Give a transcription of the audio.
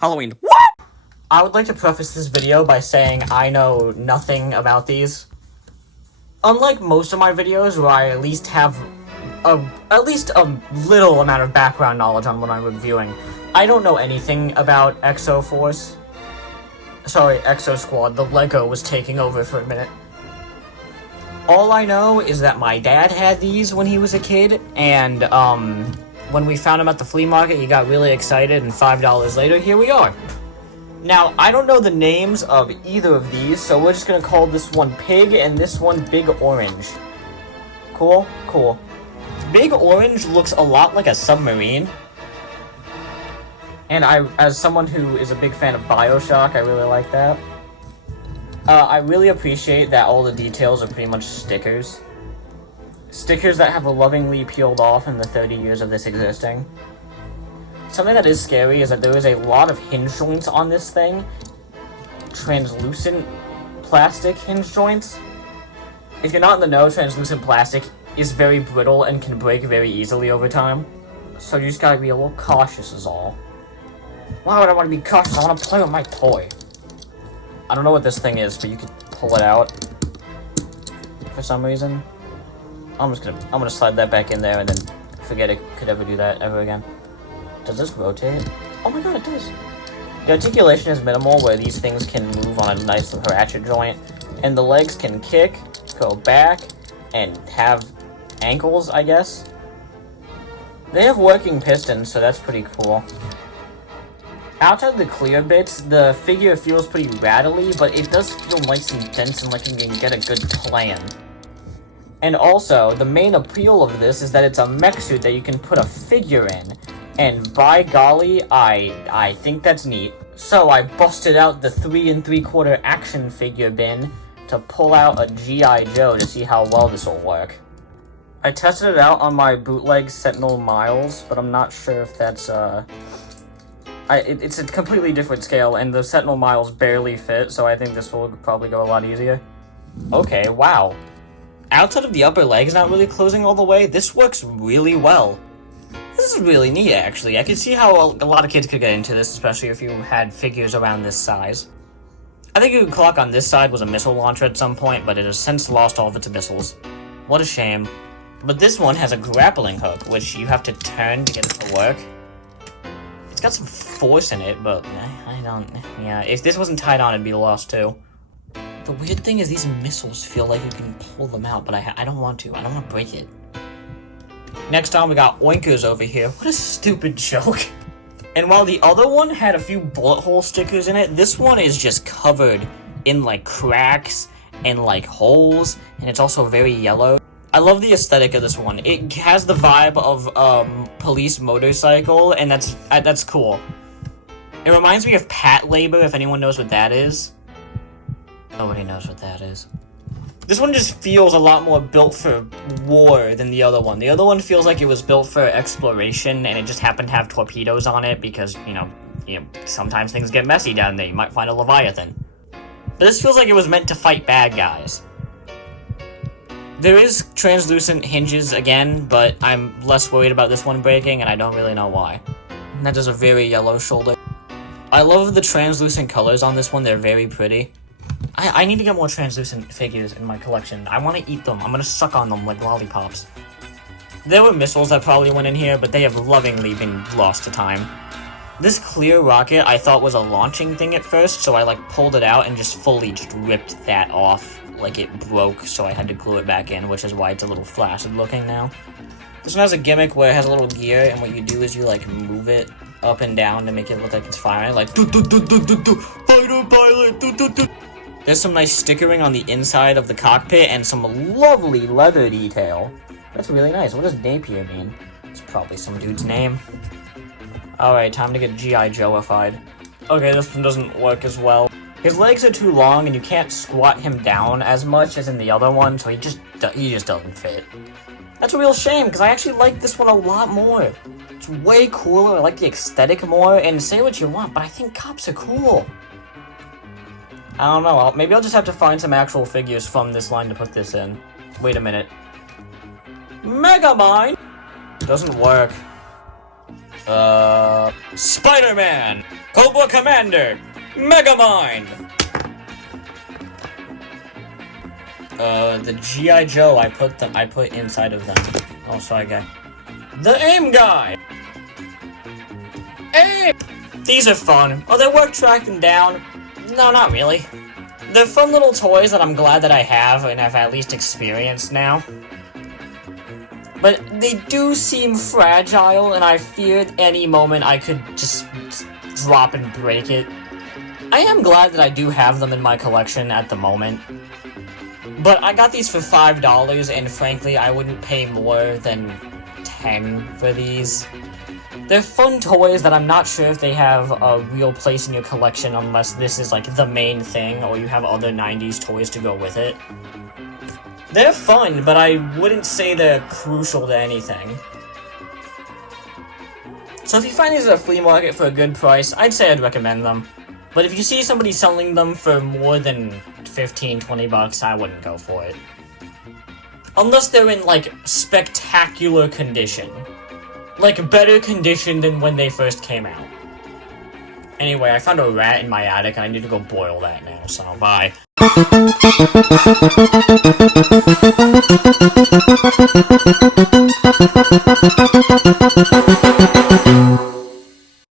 Halloween. What? I would like to preface this video by saying I know nothing about these. Unlike most of my videos where I at least have at least a little amount of background knowledge on what I'm reviewing, I don't know anything about Exo Force. Sorry, Exo Squad. The Lego was taking over for a minute. All I know is that my dad had these when he was a kid, and when we found them at the flea market, he got really excited, and $5 later, here we are. Now, I don't know the names of either of these, so we're just gonna call this one Pig and this one Big Orange. Cool? Cool. Big Orange looks a lot like a submarine. And as someone who is a big fan of BioShock, I really like that. I really appreciate that all the details are pretty much stickers. Stickers that have lovingly peeled off in the 30 years of this existing. Something that is scary is that there is a lot of hinge joints on this thing. Translucent plastic hinge joints. If you're not in the know, translucent plastic is very brittle and can break very easily over time. So you just gotta be a little cautious is all. Why would I want to be cautious? I want to play with my toy. I don't know what this thing is, but you could pull it out for some reason. I'm gonna slide that back in there and then forget it could ever do that ever again. Does this rotate? Oh my god, it does. The articulation is minimal, where these things can move on a nice ratchet joint, and the legs can kick, go back, and have ankles, I guess. They have working pistons, so that's pretty cool. Outside the clear bits, the figure feels pretty rattly, but it does feel nice and dense and like you can get a good plan. And also, the main appeal of this is that it's a mech suit that you can put a figure in. And by golly, I think that's neat. So I busted out the 3 3/4 action figure bin to pull out a G.I. Joe to see how well this will work. I tested it out on my bootleg Sentinel Miles, but I'm not sure if that's, it's a completely different scale, and the Sentinel Miles barely fit, so I think this will probably go a lot easier. Okay, wow. Outside of the upper legs not really closing all the way, this works really well. This is really neat, actually. I can see how a lot of kids could get into this, especially if you had figures around this size. I think a clock on this side was a missile launcher at some point, but it has since lost all of its missiles. What a shame. But this one has a grappling hook, which you have to turn to get it to work. It's got some force in it, but I don't... Yeah, if this wasn't tied on, it'd be lost too. The weird thing is these missiles feel like you can pull them out, but I don't want to. I don't want to break it. Next on, we got Oinkers over here. What a stupid joke. And while the other one had a few bullet hole stickers in it, this one is just covered in, like, cracks and, like, holes, and it's also very yellow. I love the aesthetic of this one. It has the vibe of, police motorcycle, and that's cool. It reminds me of Pat Labor, if anyone knows what that is. Nobody knows what that is. This one just feels a lot more built for war than the other one. The other one feels like it was built for exploration, and it just happened to have torpedoes on it because, you know, sometimes things get messy down there. You might find a Leviathan. But this feels like it was meant to fight bad guys. There is translucent hinges again, but I'm less worried about this one breaking, and I don't really know why. And that does a very yellow shoulder. I love the translucent colors on this one. They're very pretty. I need to get more translucent figures in my collection. I want to eat them. I'm going to suck on them like lollipops. There were missiles that probably went in here, but they have lovingly been lost to time. This clear rocket I thought was a launching thing at first, so I like pulled it out and just fully ripped that off. Like it broke, so I had to glue it back in, which is why it's a little flaccid looking now. This one has a gimmick where it has a little gear, and what you do is you like move it up and down to make it look like it's firing, like fighter pilot. There's some nice stickering on the inside of the cockpit and some lovely leather detail. That's really nice. What does Napier mean? It's probably some dude's name. Alright, time to get G.I. Joe-ified. Okay, this one doesn't work as well. His legs are too long and you can't squat him down as much as in the other one, so he just doesn't fit. That's a real shame, because I actually like this one a lot more. It's way cooler, I like the aesthetic more, and say what you want, but I think cops are cool. I don't know, maybe I'll just have to find some actual figures from this line to put this in. Wait a minute. Megamind! Doesn't work. Spider-Man! Cobra Commander! Megamind! The G.I. Joe, I put inside of them. Oh, sorry, guy. The AIM guy! AIM! These are fun. Oh, they work tracking down. No, not really. They're fun little toys that I'm glad that I have and have at least experienced now. But they do seem fragile, and I feared any moment I could just drop and break it. I am glad that I do have them in my collection at the moment. But I got these for $5, and frankly, I wouldn't pay more than $10 for these. They're fun toys that I'm not sure if they have a real place in your collection unless this is like the main thing, or you have other 90s toys to go with it. They're fun, but I wouldn't say they're crucial to anything. So if you find these at a flea market for a good price, I'd say I'd recommend them. But if you see somebody selling them for more than 15, 20 bucks, I wouldn't go for it. Unless they're in, like, spectacular condition. Like, better condition than when they first came out. Anyway, I found a rat in my attic, and I need to go boil that now, so bye.